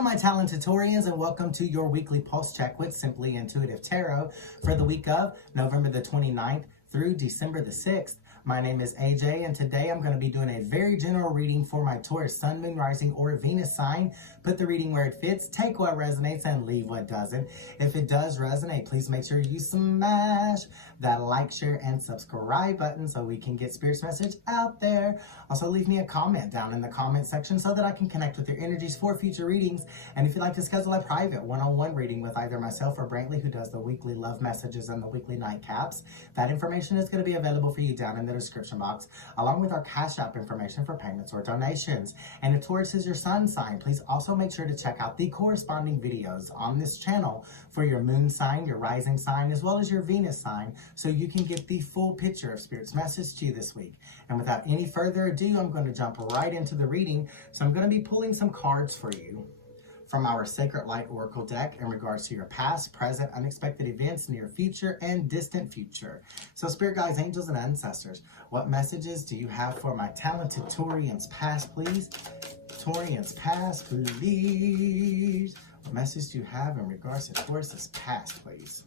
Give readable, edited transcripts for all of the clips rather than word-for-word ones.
Hello, my talented Taurians, and welcome to your weekly pulse check with Simply Intuitive Tarot for the week of November the 29th through December the 6th. My name is AJ, and today I'm going to be doing a very general reading for my Taurus Sun, Moon, Rising, or Venus sign. Put the reading where it fits, take what resonates, and leave what doesn't. If it does resonate, please make sure you smash that like, share, and subscribe button so we can get Spirit's message out there. Also, leave me a comment down in the comment section so that I can connect with your energies for future readings. And if you'd like to schedule a private one-on-one reading with either myself or Brantley, who does the weekly love messages and the weekly nightcaps, that information is going to be available for you down in the description box, along with our Cash App information for payments or donations. And if Taurus is your sun sign, please also make sure to check out the corresponding videos on this channel for your moon sign, your rising sign, as well as your Venus sign, so you can get the full picture of Spirit's message to you this week. And without any further ado, I'm going to jump right into the reading. So I'm going to be pulling some cards for you from our Sacred Light Oracle deck in regards to your past, present, unexpected events, near future, and distant future. So Spirit guides, angels, and ancestors, what messages do you have for my talented Taurians past, please? Taurians past, please. What message do you have in regards to Taurus's past, please?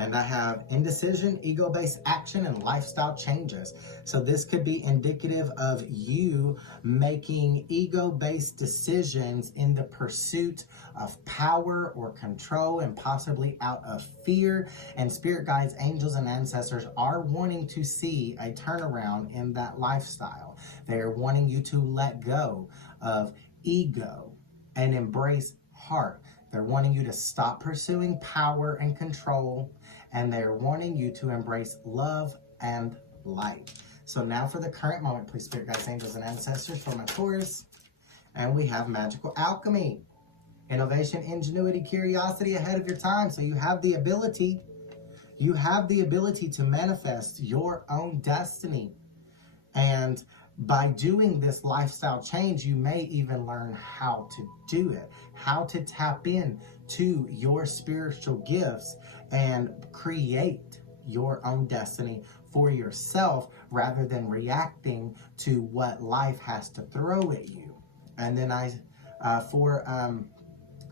And I have indecision, ego-based action, and lifestyle changes. So this could be indicative of you making ego-based decisions in the pursuit of power or control, and possibly out of fear. And Spirit guides, angels, and ancestors are wanting to see a turnaround in that lifestyle. They are wanting you to let go of ego and embrace heart. They're wanting you to stop pursuing power and control, and they're wanting you to embrace love and light. So now for the current moment, please, Spirit guides, angels, and ancestors for my Taurus. And we have magical alchemy, innovation, ingenuity, curiosity ahead of your time. So you have the ability to manifest your own destiny. And by doing this lifestyle change, you may even learn how to do it, how to tap in to your spiritual gifts and create your own destiny for yourself, rather than reacting to what life has to throw at you. And then for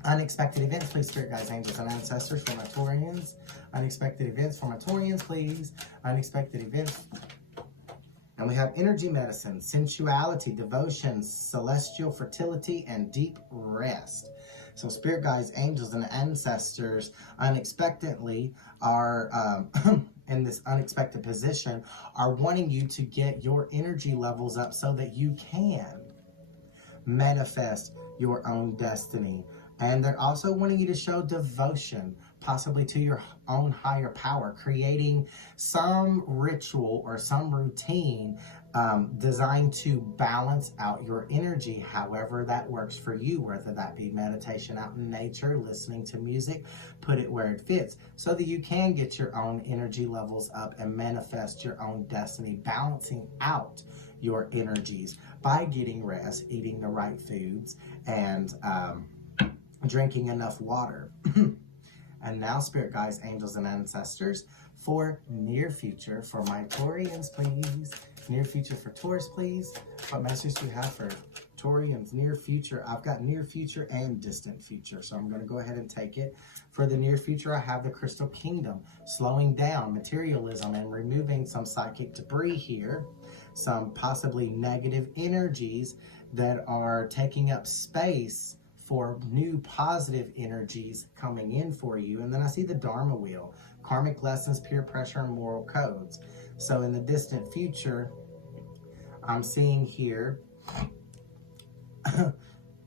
unexpected events, please, Spirit guides, angels, and ancestors for my Taurians. Unexpected events for my Taurians, please. Unexpected events. And we have energy medicine, sensuality, devotion, celestial fertility, and deep rest. So Spirit guides, angels, and ancestors unexpectedly are in this unexpected position, are wanting you to get your energy levels up so that you can manifest your own destiny. And they're also wanting you to show devotion, possibly to your own higher power, creating some ritual or some routine designed to balance out your energy, however that works for you, whether that be meditation out in nature, listening to music, put it where it fits, so that you can get your own energy levels up and manifest your own destiny, balancing out your energies by getting rest, eating the right foods, and drinking enough water. And now, Spirit guides, angels, and ancestors for near future for my Taurians, please. Near future for Taurus, please. What message do you have for Taurians near future? I've got near future and distant future, so I'm going to go ahead and take it. For the near future, I have the Crystal Kingdom, slowing down materialism and removing some psychic debris here, some possibly negative energies that are taking up space for new positive energies coming in for you. And then I see the Dharma wheel, karmic lessons, peer pressure, and moral codes. So in the distant future, I'm seeing here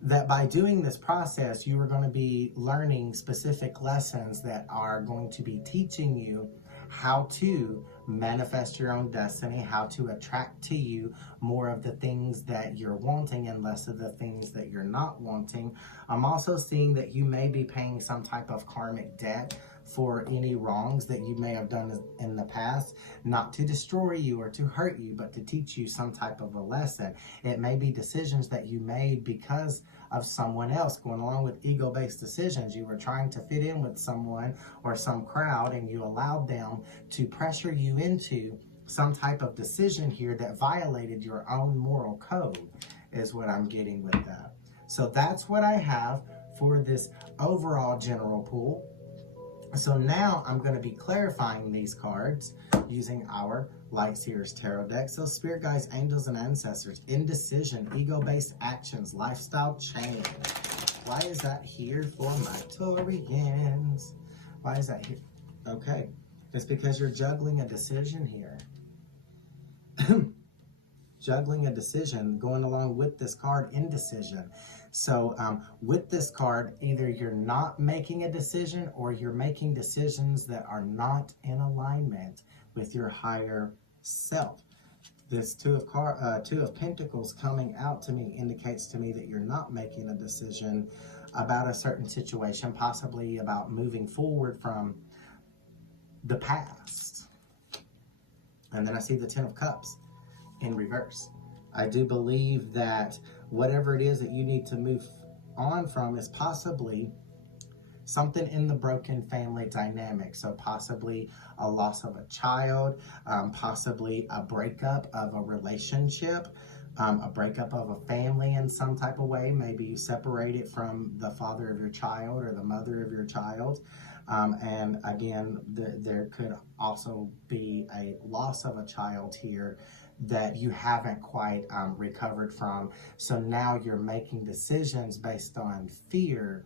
that by doing this process, you are going to be learning specific lessons that are going to be teaching you how to manifest your own destiny, how to attract to you more of the things that you're wanting and less of the things that you're not wanting. I'm also seeing that you may be paying some type of karmic debt for any wrongs that you may have done in the past, not to destroy you or to hurt you, but to teach you some type of a lesson. It may be decisions that you made because of someone else, going along with ego-based decisions. You were trying to fit in with someone or some crowd, and you allowed them to pressure you into some type of decision here that violated your own moral code is what I'm getting with that. So that's what I have for this overall general pool. So now I'm going to be clarifying these cards using our Light Seers Tarot deck. So Spirit Guides, Angels, and Ancestors, indecision, ego-based actions, lifestyle change. Why is that here for my Taurians? Why is that here? Okay, it's because you're juggling a decision here. Juggling a decision, going along with this card, indecision. So with this card, either you're not making a decision or you're making decisions that are not in alignment with your higher self. This Two of Pentacles coming out to me indicates to me that you're not making a decision about a certain situation, possibly about moving forward from the past. And then I see the Ten of Cups in reverse. I do believe that whatever it is that you need to move on from is possibly something in the broken family dynamic. So possibly a loss of a child, possibly a breakup of a relationship, a breakup of a family in some type of way. Maybe you separated from the father of your child or the mother of your child. And again, there could also be a loss of a child here that you haven't quite recovered from. So now you're making decisions based on fear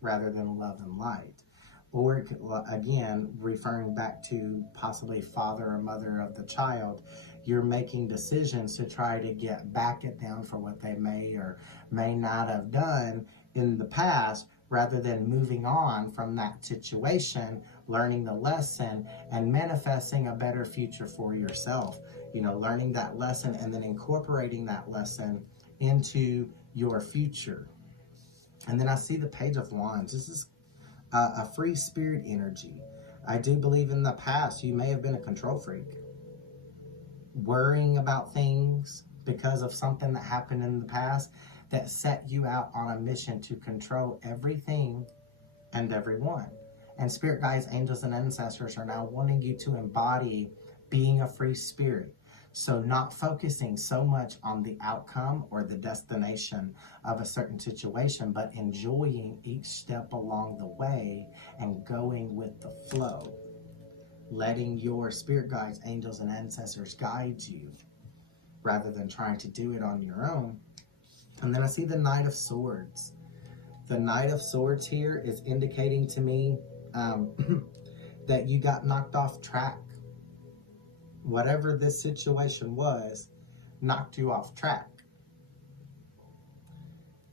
rather than love and light. Or again, referring back to possibly father or mother of the child, you're making decisions to try to get back at them for what they may or may not have done in the past, rather than moving on from that situation, learning the lesson, and manifesting a better future for yourself. You know, learning that lesson and then incorporating that lesson into your future. And then I see the Page of Wands. This is a free spirit energy. I do believe in the past you may have been a control freak, worrying about things because of something that happened in the past that set you out on a mission to control everything and everyone. And Spirit Guides, Angels, and Ancestors are now wanting you to embody being a free spirit. So not focusing so much on the outcome or the destination of a certain situation, but enjoying each step along the way and going with the flow. Letting your Spirit Guides, Angels, and Ancestors guide you rather than trying to do it on your own. And then I see the Knight of Swords. The Knight of Swords here is indicating to me that you got knocked off track. Whatever this situation was, knocked you off track.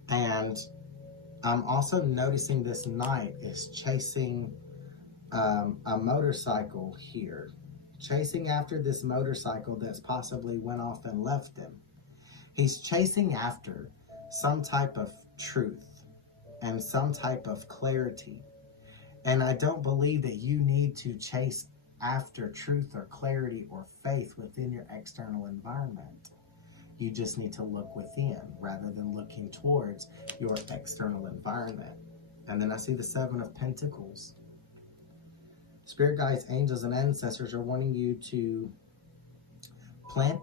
And I'm also noticing this knight is chasing a motorcycle here. Chasing after this motorcycle that's possibly went off and left him. He's chasing after some type of truth and some type of clarity. And I don't believe that you need to chase after truth or clarity or faith within your external environment. You just need to look within rather than looking towards your external environment. And then I see the Seven of Pentacles. Spirit Guides, Angels, and Ancestors are wanting you to plant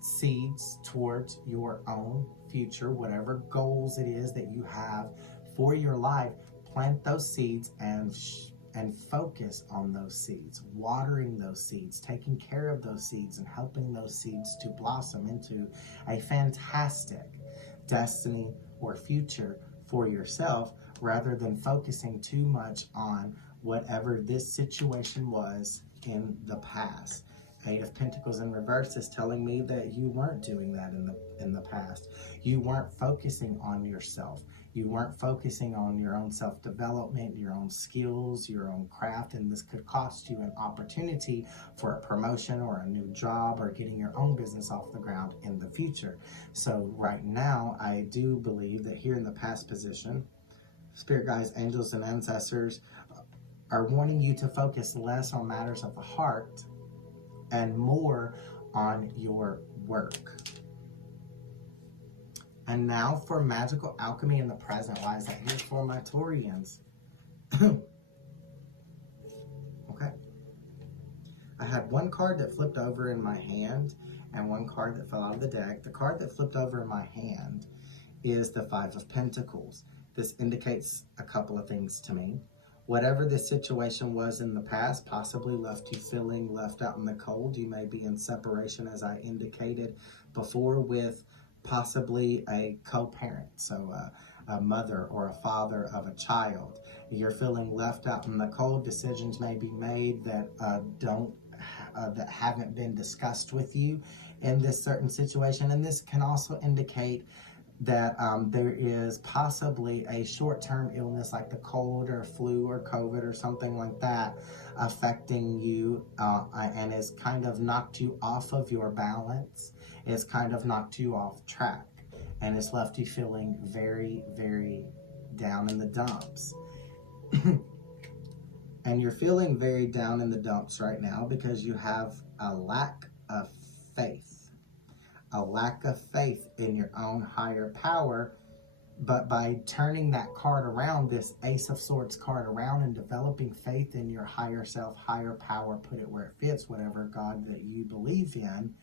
seeds towards your own future, whatever goals it is that you have for your life. Plant those seeds and focus on those seeds, watering those seeds, taking care of those seeds, and helping those seeds to blossom into a fantastic destiny or future for yourself, rather than focusing too much on whatever this situation was in the past. Eight of Pentacles in reverse is telling me that you weren't doing that in the past. You weren't focusing on yourself. You weren't focusing on your own self-development, your own skills, your own craft, and this could cost you an opportunity for a promotion or a new job or getting your own business off the ground in the future. So right now, I do believe that here in the past position, Spirit Guides, Angels, and Ancestors are wanting you to focus less on matters of the heart and more on your work. And now for magical alchemy in the present. Why is that here for my Taurians? Okay. I had one card that flipped over in my hand and one card that fell out of the deck. The card that flipped over in my hand is the Five of Pentacles. This indicates a couple of things to me. Whatever this situation was in the past possibly left you feeling left out in the cold. You may be in separation, as I indicated before, with possibly a co-parent, so a mother or a father of a child. You're feeling left out in the cold. Decisions may be made that that haven't been discussed with you in this certain situation, and this can also indicate that there is possibly a short-term illness like the cold or flu or COVID or something like that affecting you and has kind of knocked you off of your balance. It's kind of knocked you off track and it's left you feeling very, very down in the dumps. And you're feeling very down in the dumps right now because you have a lack of faith. A lack of faith in your own higher power, but by turning that card around, this Ace of Swords card around, and developing faith in your higher self, higher power, put it where it fits, whatever God that you believe in,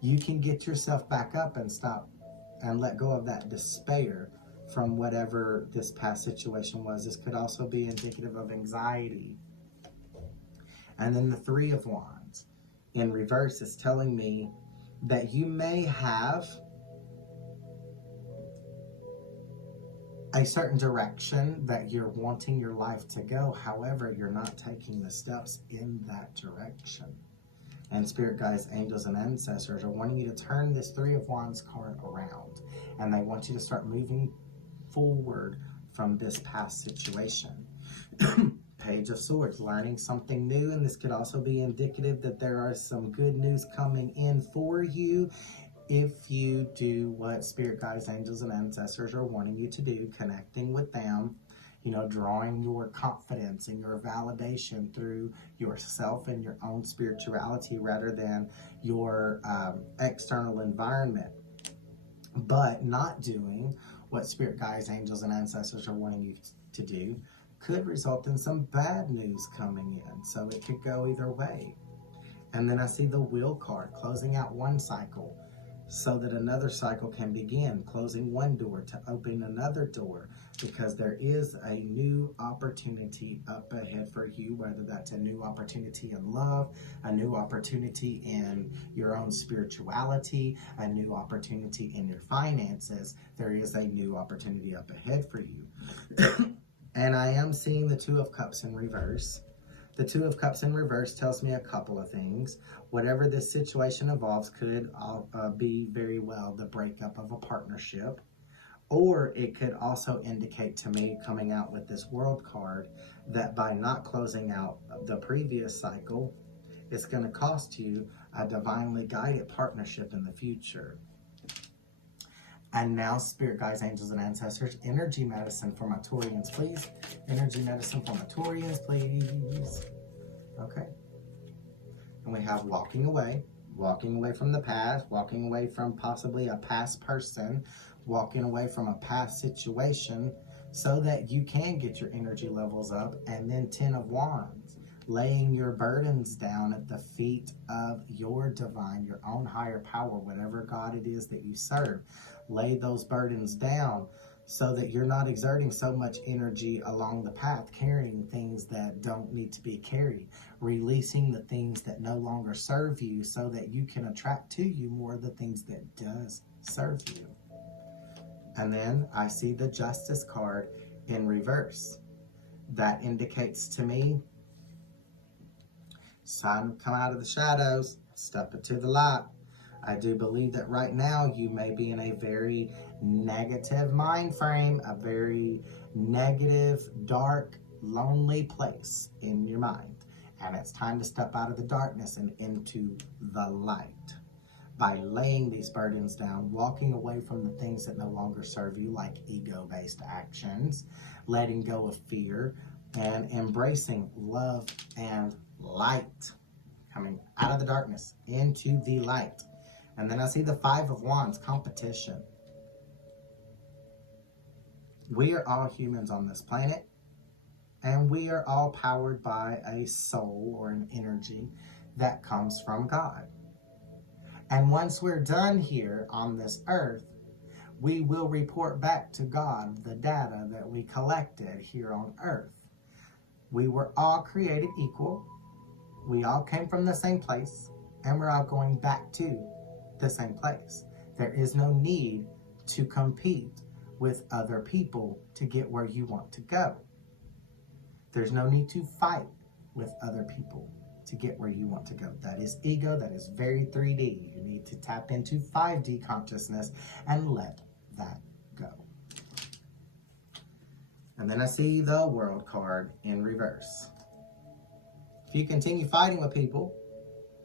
you can get yourself back up and stop and let go of that despair from whatever this past situation was. This could also be indicative of anxiety. And then the Three of Wands in reverse is telling me that you may have a certain direction that you're wanting your life to go. However, you're not taking the steps in that direction. And spirit guides, angels, and ancestors are wanting you to turn this Three of Wands card around. And they want you to start moving forward from this past situation. Page of Swords, learning something new, and this could also be indicative that there are some good news coming in for you if you do what spirit guides, angels, and ancestors are wanting you to do, connecting with them, you know, drawing your confidence and your validation through yourself and your own spirituality rather than your external environment, but not doing what spirit guides, angels, and ancestors are wanting you to do could result in some bad news coming in. So it could go either way. And then I see the Wheel card, closing out one cycle so that another cycle can begin, closing one door to open another door, because there is a new opportunity up ahead for you, whether that's a new opportunity in love, a new opportunity in your own spirituality, a new opportunity in your finances. There is a new opportunity up ahead for you. And I am seeing the Two of Cups in reverse. The Two of Cups in reverse tells me a couple of things. Whatever this situation involves could be very well the breakup of a partnership. Or it could also indicate to me, coming out with this World card, that by not closing out the previous cycle, it's going to cost you a divinely guided partnership in the future. And now, spirit guides, angels, and ancestors, energy medicine for my Taurians, please. Energy medicine for my Taurians, please. Okay. And we have walking away from the past, walking away from possibly a past person, walking away from a past situation so that you can get your energy levels up. And then 10 of Wands, laying your burdens down at the feet of your divine, your own higher power, whatever God it is that you serve. Lay those burdens down so that you're not exerting so much energy along the path, carrying things that don't need to be carried, releasing the things that no longer serve you so that you can attract to you more of the things that does serve you. And then I see the Justice card in reverse. That indicates to me it's time to come out of the shadows, step into the light. I do believe that right now you may be in a very negative mind frame, a very negative, dark, lonely place in your mind. And it's time to step out of the darkness and into the light. By laying these burdens down, walking away from the things that no longer serve you, like ego-based actions, letting go of fear, and embracing love and light. Coming out of the darkness into the light. And then I see the Five of Wands, competition. We are all humans on this planet, and we are all powered by a soul or an energy that comes from God. And once we're done here on this earth, we will report back to God the data that we collected here on earth. We were all created equal. We all came from the same place, and we're all going back to the same place. There is no need to compete with other people to get where you want to go. There's no need to fight with other people to get where you want to go. That is ego. That is very 3D. You need to tap into 5D consciousness and let that go. And then I see the World card in reverse. If you continue fighting with people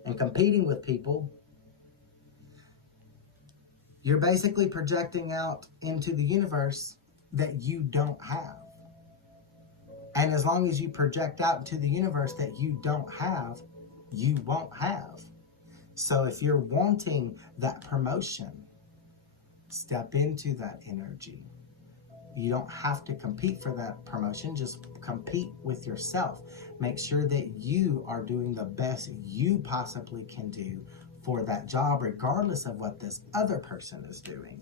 and competing with people, you're basically projecting out into the universe that you don't have. And as long as you project out into the universe that you don't have, you won't have. So if you're wanting that promotion, step into that energy. You don't have to compete for that promotion. Just compete with yourself. Make sure that you are doing the best you possibly can do for that job, regardless of what this other person is doing.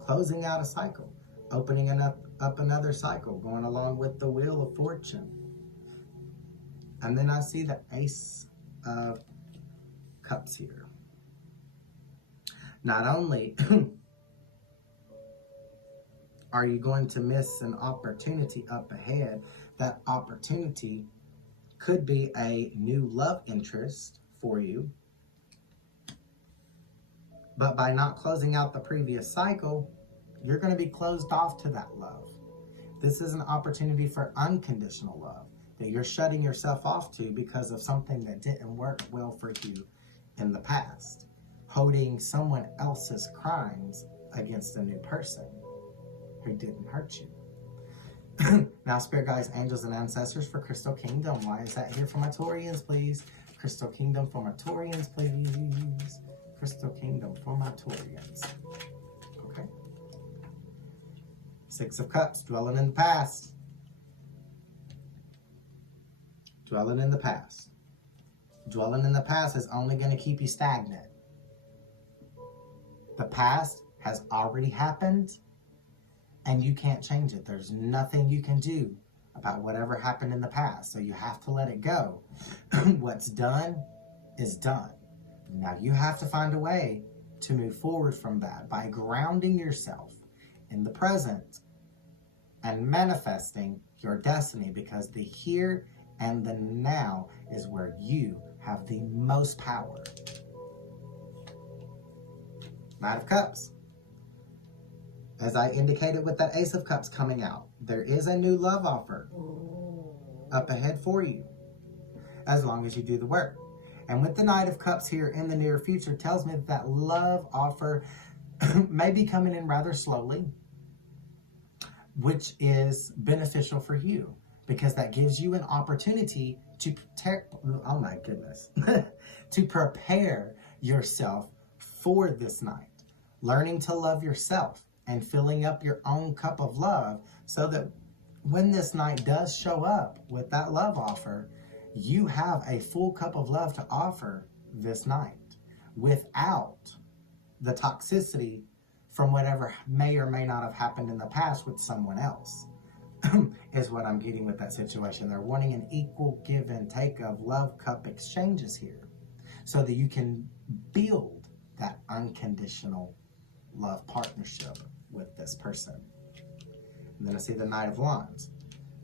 Closing out a cycle. Opening up another cycle, going along with the Wheel of Fortune. And then I see the Ace of Cups here. Not only are you going to miss an opportunity up ahead, that opportunity could be a new love interest for you. But by not closing out the previous cycle, you're going to be closed off to that love. This is an opportunity for unconditional love that you're shutting yourself off to because of something that didn't work well for you in the past. Holding someone else's crimes against a new person who didn't hurt you. Now, Spirit Guides, Angels, and Ancestors for Crystal Kingdom. Why is that here for my Taurians, please? Crystal Kingdom for my Taurians, please. Crystal Kingdom for my Taurians. Okay. Six of Cups, dwelling in the past. Dwelling in the past. Dwelling in the past is only going to keep you stagnant. The past has already happened, and you can't change it. There's nothing you can do about whatever happened in the past, so you have to let it go. What's done is done. Now you have to find a way to move forward from that by grounding yourself in the present and manifesting your destiny, because the here and the now is where you have the most power. Knight of Cups. As I indicated with that Ace of Cups coming out, there is a new love offer up ahead for you, as long as you do the work. And with the Knight of Cups here in the near future tells me that love offer may be coming in rather slowly, which is beneficial for you, because that gives you an opportunity to oh my goodness, to prepare yourself for this night, learning to love yourself and filling up your own cup of love, so that when this night does show up with that love offer, you have a full cup of love to offer this night without the toxicity from whatever may or may not have happened in the past with someone else. Is what I'm getting with that situation. They're wanting an equal give and take of love cup exchanges here, so that you can build that unconditional love partnership with this person. And then I see the Knight of Wands.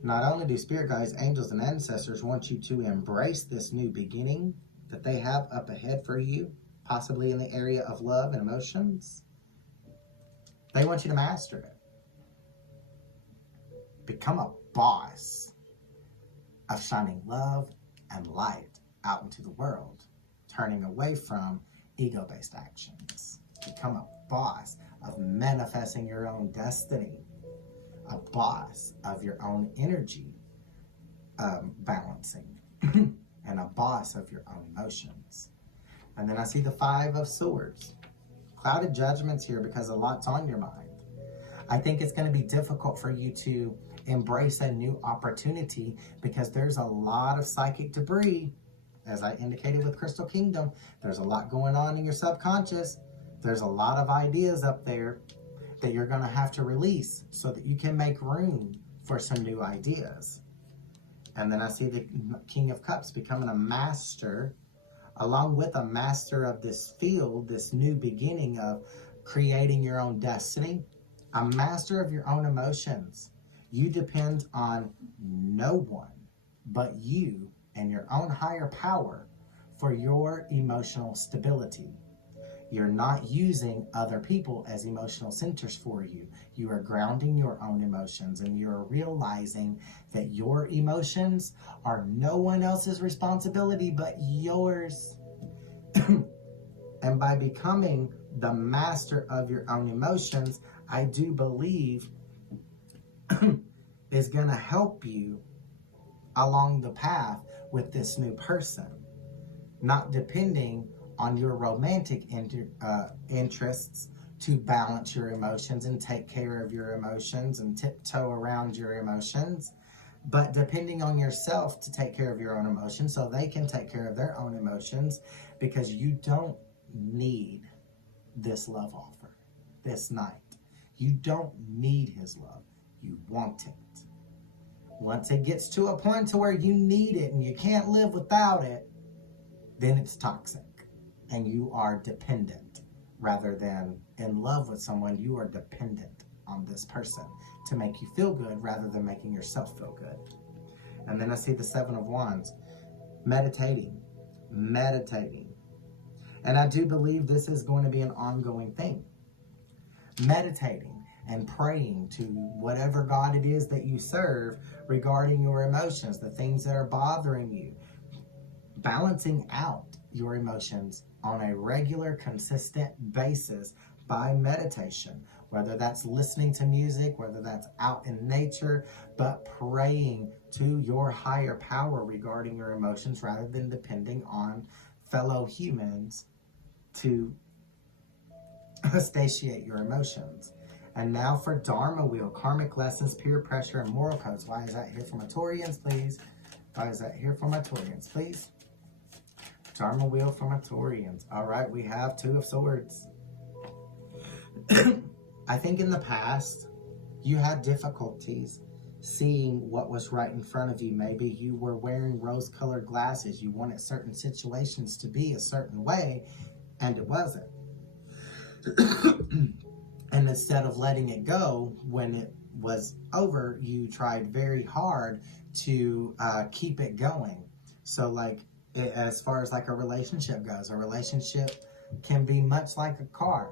Not only do Spirit Guides, Angels, and Ancestors want you to embrace this new beginning that they have up ahead for you, possibly in the area of love and emotions, they want you to master it. Become a boss of shining love and light out into the world, turning away from ego-based actions. Become a boss of manifesting your own destiny, a boss of your own energy balancing, and a boss of your own emotions. And then I see the Five of Swords. Clouded judgments here because a lot's on your mind. I think it's going to be difficult for you to embrace a new opportunity because there's a lot of psychic debris As I indicated with Crystal Kingdom, there's a lot going on in your subconscious. There's a lot of ideas up there that you're going to have to release so that you can make room for some new ideas. And then I see the King of Cups becoming a master, along with a master of this field, this new beginning of creating your own destiny, a master of your own emotions. You depend on no one but you and your own higher power for your emotional stability. You're not using other people as emotional centers for you. You are grounding your own emotions, and you're realizing that your emotions are no one else's responsibility but yours. And by becoming the master of your own emotions, I do believe is going to help you along the path with this new person, not depending on your romantic interests to balance your emotions and take care of your emotions and tiptoe around your emotions, but depending on yourself to take care of your own emotions so they can take care of their own emotions, because you don't need this love offer this night. You don't need his love. You want it. Once it gets to a point to where you need it and you can't live without it, then it's toxic and you are dependent. Rather than in love with someone, you are dependent on this person to make you feel good rather than making yourself feel good. And then I see the Seven of Wands. Meditating. And I do believe this is going to be an ongoing thing. Meditating and praying to whatever God it is that you serve regarding your emotions, the things that are bothering you. Balancing out your emotions on a regular, consistent basis by meditation, whether that's listening to music, whether that's out in nature, but praying to your higher power regarding your emotions rather than depending on fellow humans to satiate your emotions. And now for Dharma Wheel, karmic lessons, peer pressure, and moral codes. Why is that here for my Taurians, please? Why is that here for my Taurians, please? Dharma Wheel for my Taurians. All right, we have Two of Swords. I think in the past, you had difficulties seeing what was right in front of you. Maybe you were wearing rose-colored glasses. You wanted certain situations to be a certain way, and it wasn't. And instead of letting it go when it was over, you tried very hard to keep it going. So like, as far as like a relationship goes, a relationship can be much like a car.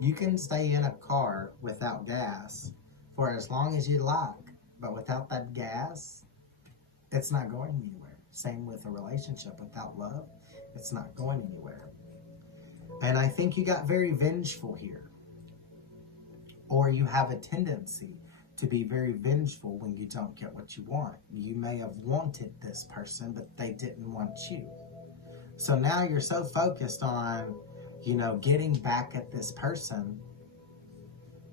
You can stay in a car without gas for as long as you like, but without that gas, it's not going anywhere. Same with a relationship. Without love, it's not going anywhere. And I think you got very vengeful here. Or you have a tendency to be very vengeful when you don't get what you want. You may have wanted this person, but they didn't want you. So now you're so focused on, getting back at this person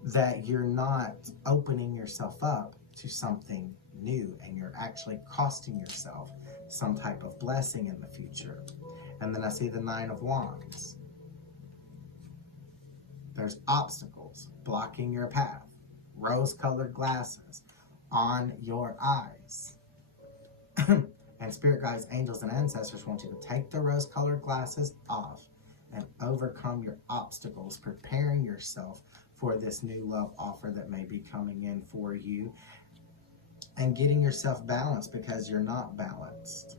that you're not opening yourself up to something new, and you're actually costing yourself some type of blessing in the future. And then I see the Nine of Wands. There's obstacles blocking your path. Rose-colored glasses on your eyes. And spirit guides, angels, and ancestors want you to take the rose-colored glasses off and overcome your obstacles, preparing yourself for this new love offer that may be coming in for you, and getting yourself balanced because you're not balanced.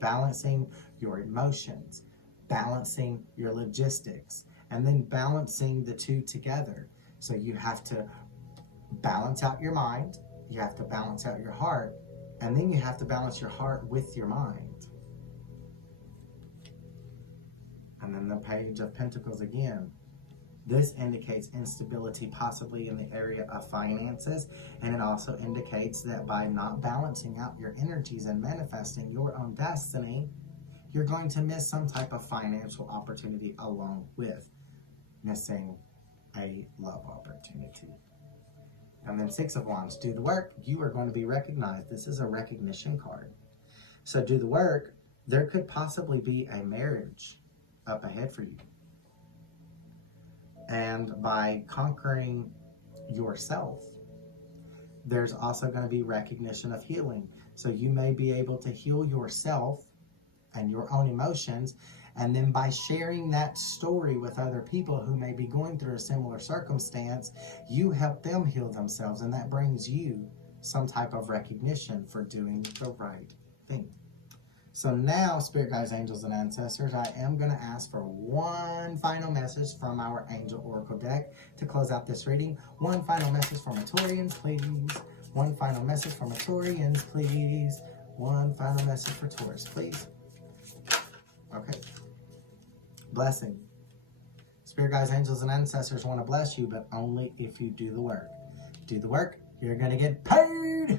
Balancing your emotions, balancing your logistics, and then balancing the two together. So you have to balance out your mind, you have to balance out your heart, and then you have to balance your heart with your mind. And then the Page of Pentacles again. This indicates instability possibly in the area of finances, and it also indicates that by not balancing out your energies and manifesting your own destiny, you're going to miss some type of financial opportunity along with missing a love opportunity. And then Six of Wands, do the work. You are going to be recognized. This is a recognition card. So do the work. There could possibly be a marriage up ahead for you. And by conquering yourself, there's also going to be recognition of healing. So you may be able to heal yourself and your own emotions, and then by sharing that story with other people who may be going through a similar circumstance, you help them heal themselves, and that brings you some type of recognition for doing the right thing. So now, Spirit Guides, Angels, and Ancestors, I am going to ask for one final message from our Angel Oracle deck to close out this reading. One final message for my Taurians, please. One final message for my Taurians, please. One final message for Taurus, please. Okay. Blessing. Spirit Guides, Angels, and Ancestors want to bless you, but only if you do the work. Do the work, you're going to get paid.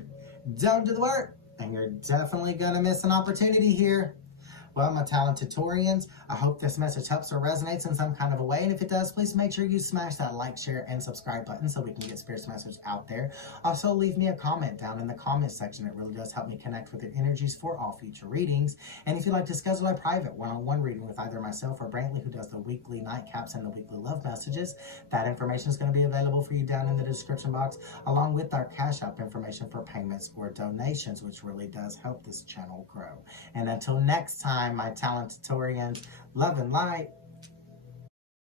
Don't do the work, and you're definitely going to miss an opportunity here. Well, my talented Taurians, I hope this message helps or resonates in some kind of a way. And if it does, please make sure you smash that like, share, and subscribe button so we can get Spirit's message out there. Also, leave me a comment down in the comment section. It really does help me connect with your energies for all future readings. And if you'd like to schedule a private one-on-one reading with either myself or Brantley, who does the weekly nightcaps and the weekly love messages, that information is going to be available for you down in the description box, along with our Cash App information for payments or donations, which really does help this channel grow. And until next time, my talented Taurians, love and light.